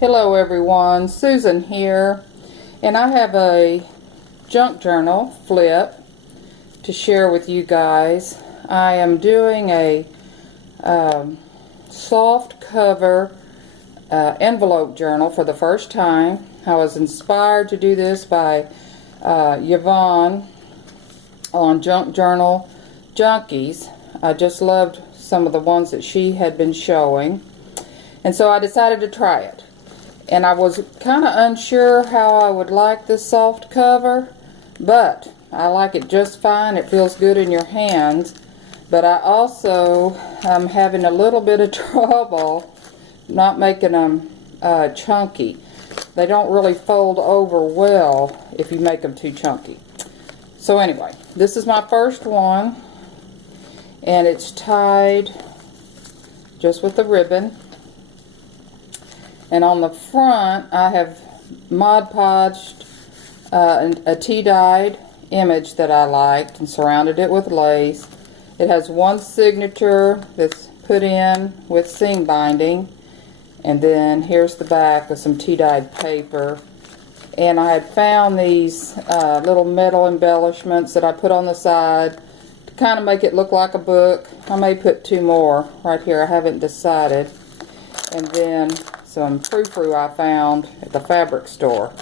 Hello everyone, Susan here, and I have a junk journal flip to share with you guys. I am doing a soft cover envelope journal for the first time. I was inspired to do this by Yvonne on Junk Journal Junkies. I just loved some of the ones that she had been showing, and so I decided to try it. And I was kind of unsure how I would like this soft cover, but I like it just fine. It feels good in your hands. But I also am having a little bit of trouble not making them chunky. They don't really fold over well if you make them too chunky. So anyway, this is my first one, and it's tied just with the ribbon. And on the front, I have Mod Podged a tea-dyed image that I liked and surrounded it with lace. It has one signature that's put in with seam binding, and then here's the back with some tea-dyed paper. And I had found these little metal embellishments that I put on the side to kind of make it look like a book. I may put two more right here, I haven't decided. And then some frou-frou I found at the fabric store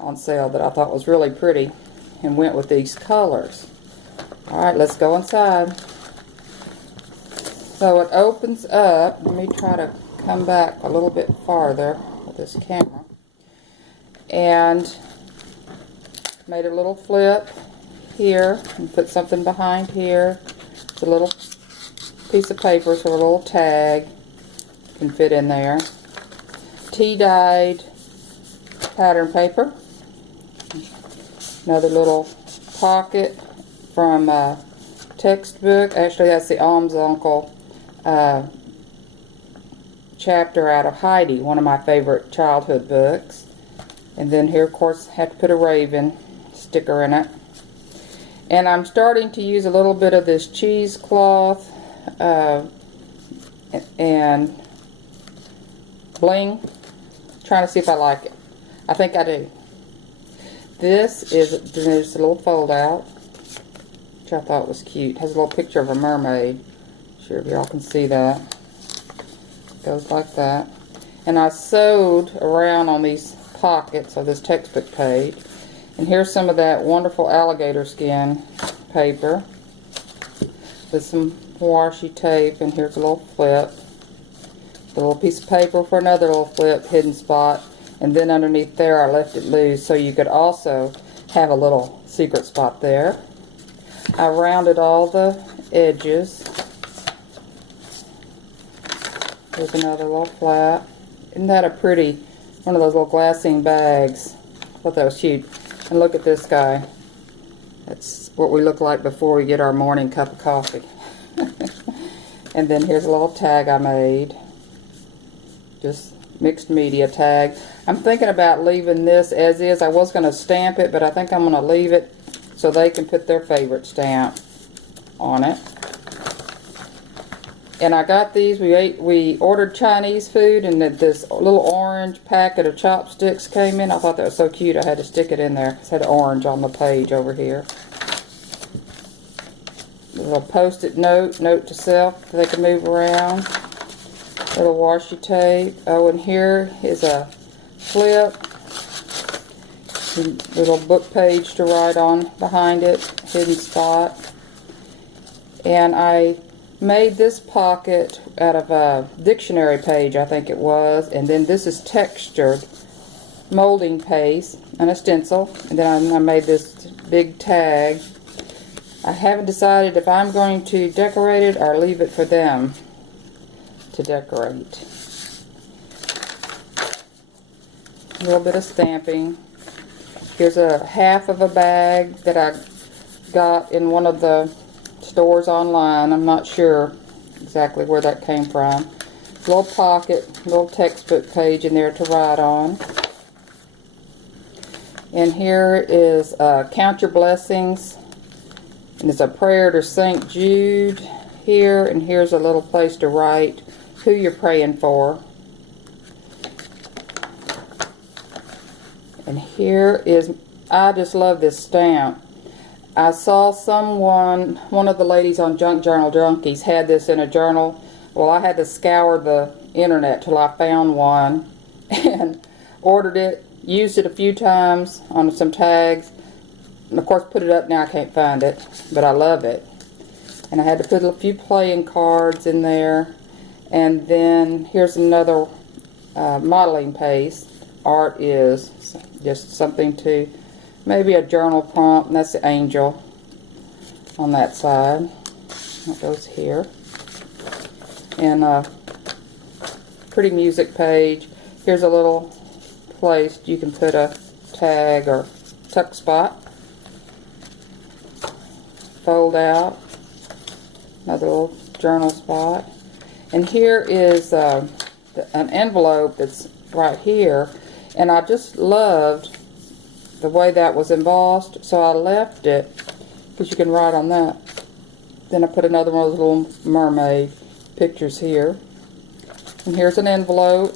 on sale that I thought was really pretty and went with these colors. Alright, let's go inside. So it opens up. Let me try to come back a little bit farther with this camera. And made a little flip here and put something behind here. It's a little piece of paper, so a little tag can fit in there. Tea-dyed pattern paper. Another little pocket from a textbook. Actually, that's the Alms Uncle chapter out of Heidi, one of my favorite childhood books. And then here, of course, I have to put a raven sticker in it. And I'm starting to use a little bit of this cheesecloth and bling, trying to see if I like it. I think I do. This is just a little fold out, which I thought was cute. It has a little picture of a mermaid. Sure if y'all can see that. It goes like that. And I sewed around on these pockets of this textbook page. And here's some of that wonderful alligator skin paper with some washi tape, and here's a little flip. A little piece of paper for another little flip hidden spot, and then underneath there I left it loose so you could also have a little secret spot there. I rounded all the edges. There's another little flap. Isn't that a pretty, one of those little glassine bags? I thought that was cute. And look at this guy. That's what we look like before we get our morning cup of coffee. And then here's a little tag I made. Just mixed media tag. I'm thinking about leaving this as is. I was going to stamp it, but I think I'm going to leave it so they can put their favorite stamp on it. And I got these. We ordered Chinese food, and this little orange packet of chopsticks came in. I thought that was so cute. I had to stick it in there. It had orange on the page over here. A little post-it note to self so they can move around. Little washi tape. Oh, and here is a flip. Little book page to write on behind it. Hidden spot. And I made this pocket out of a dictionary page, I think it was. And then this is textured molding paste and a stencil. And then I made this big tag. I haven't decided if I'm going to decorate it or leave it for them to decorate. A little bit of stamping. Here's a half of a bag that I got in one of the stores online. I'm not sure exactly where that came from. A little pocket, little textbook page in there to write on. And here is Count Your Blessings. And it's a prayer to St. Jude here. And here's a little place to write who you're praying for. And here is, I just love this stamp. I saw someone, one of the ladies on Junk Journal Junkies had this in a journal. Well, I had to scour the internet till I found one and ordered it, used it a few times on some tags, and of course put it up. Now I can't find it, but I love it. And I had to put a few playing cards in there. And then here's another modeling paste. Art is just something to, maybe a journal prompt, and that's the angel on that side. That goes here. And a pretty music page. Here's a little place you can put a tag or tuck spot. Fold out. Another little journal spot. And here is an envelope that's right here. And I just loved the way that was embossed, so I left it, because you can write on that. Then I put another one of those little mermaid pictures here. And here's an envelope.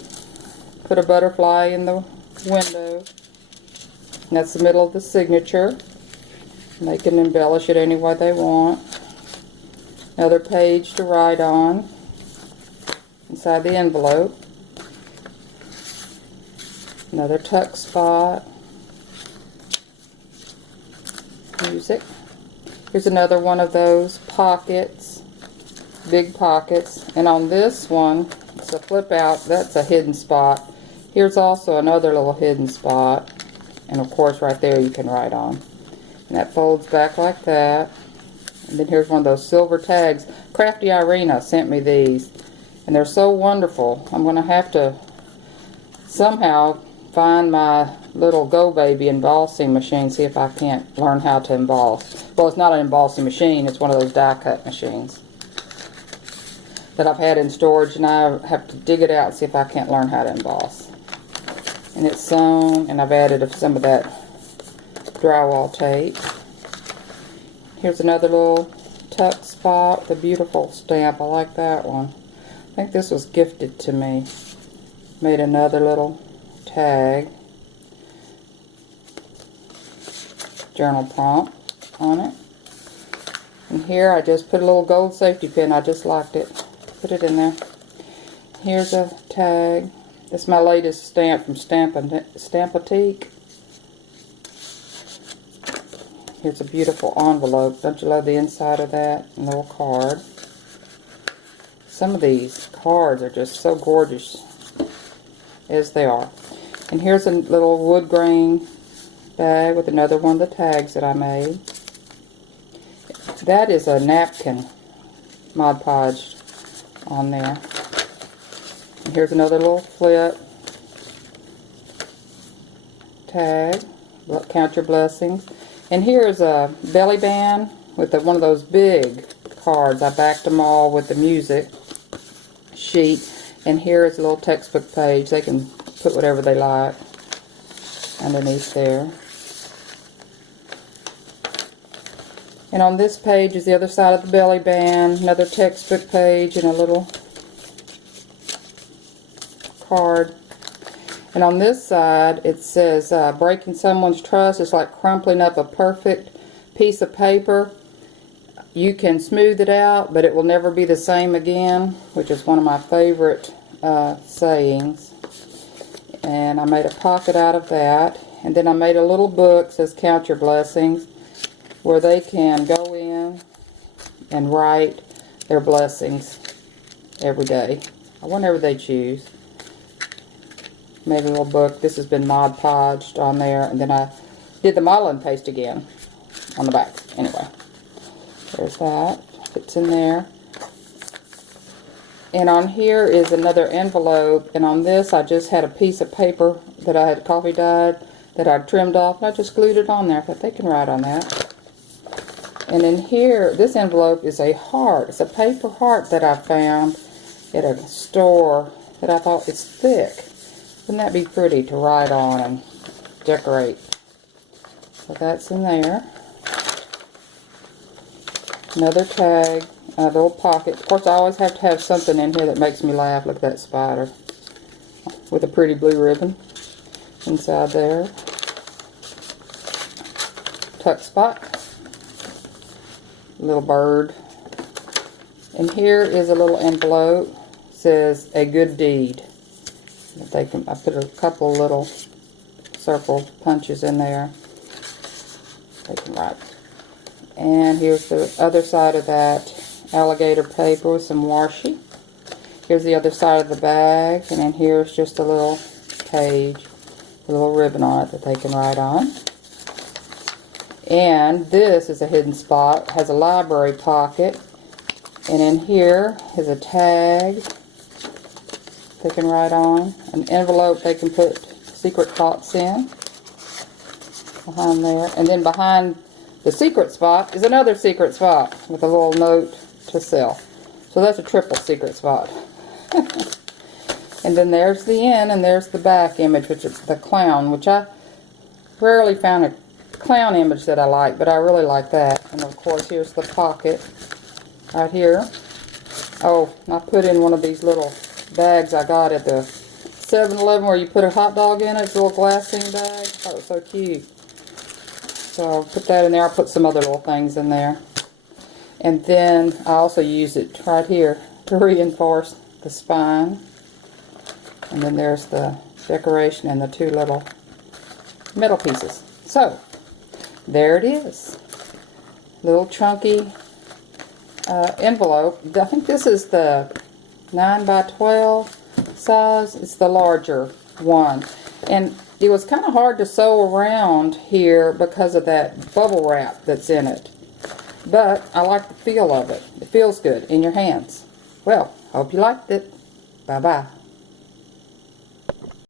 Put a butterfly in the window. And that's the middle of the signature. And they can embellish it any way they want. Another page to write on inside the envelope. Another tuck spot. Music. Here's another one of those pockets, big pockets. And on this one, it's a flip out, that's a hidden spot. Here's also another little hidden spot. And of course right there you can write on. And that folds back like that. And then here's one of those silver tags. Crafty Irina sent me these. And they're so wonderful. I'm going to have to somehow find my little Go Baby embossing machine, see if I can't learn how to emboss. Well, it's not an embossing machine, it's one of those die cut machines that I've had in storage, and I have to dig it out and see if I can't learn how to emboss. And it's sewn, and I've added some of that drywall tape. Here's another little tuck spot with a beautiful stamp. I like that one. I think this was gifted to me. Made another little tag. Journal prompt on it. And here I just put a little gold safety pin. I just liked it. Put it in there. Here's a tag. This is my latest stamp from Stampatique. Here's a beautiful envelope. Don't you love the inside of that? And a little card. Some of these cards are just so gorgeous as they are. And here's a little wood grain bag with another one of the tags that I made. That is a napkin Mod Podged on there. And here's another little flip tag. Count your blessings. And here's a belly band with one of those big cards. I backed them all with the music sheet. And here is a little textbook page. They can put whatever they like underneath there. And on this page is the other side of the belly band, another textbook page and a little card. And on this side it says breaking someone's trust is like crumpling up a perfect piece of paper. You can smooth it out, but it will never be the same again, which is one of my favorite sayings. And I made a pocket out of that. And then I made a little book that says Count Your Blessings, where they can go in and write their blessings every day, or whenever they choose. Made a little book. This has been Mod Podged on there, and then I did the modeling paste again on the back. Anyway, there's that. Fits in there. And on here is another envelope, and on this I just had a piece of paper that I had coffee dyed that I trimmed off, and I just glued it on there. I thought they can write on that. And in here, this envelope is a heart. It's a paper heart that I found at a store that I thought it's thick. Wouldn't that be pretty to write on and decorate? So that's in there. Another tag, a little pocket. Of course, I always have to have something in here that makes me laugh. Look at that spider with a pretty blue ribbon inside there. tuck spot. Little bird. And here is a little envelope. It says a good deed. I put a couple little circle punches in there. They can write. And here's the other side of that alligator paper with some washi. Here's the other side of the bag, and then here's just a little page, a little ribbon on it that they can write on. And this is a hidden spot. It has a library pocket, and in here is a tag they can write on, an envelope they can put secret thoughts in behind there, and then behind the secret spot is another secret spot with a little note to sell. So that's a triple secret spot. And then there's the end, and there's the back image, which is the clown, which I rarely found a clown image that I like, but I really like that. And of course, here's the pocket right here. Oh, I put in one of these little bags I got at the 7-Eleven where you put a hot dog in it. It's a little glassine bag. I thought it was so cute. So I'll put that in there. I'll put some other little things in there. And then I also use it right here to reinforce the spine. And then there's the decoration and the two little metal pieces. So there it is. Little chunky envelope. I think this is the 9 by 12 size. It's the larger one. And it was kind of hard to sew around here because of that bubble wrap that's in it. But I like the feel of it. It feels good in your hands. Well, hope you liked it. Bye-bye.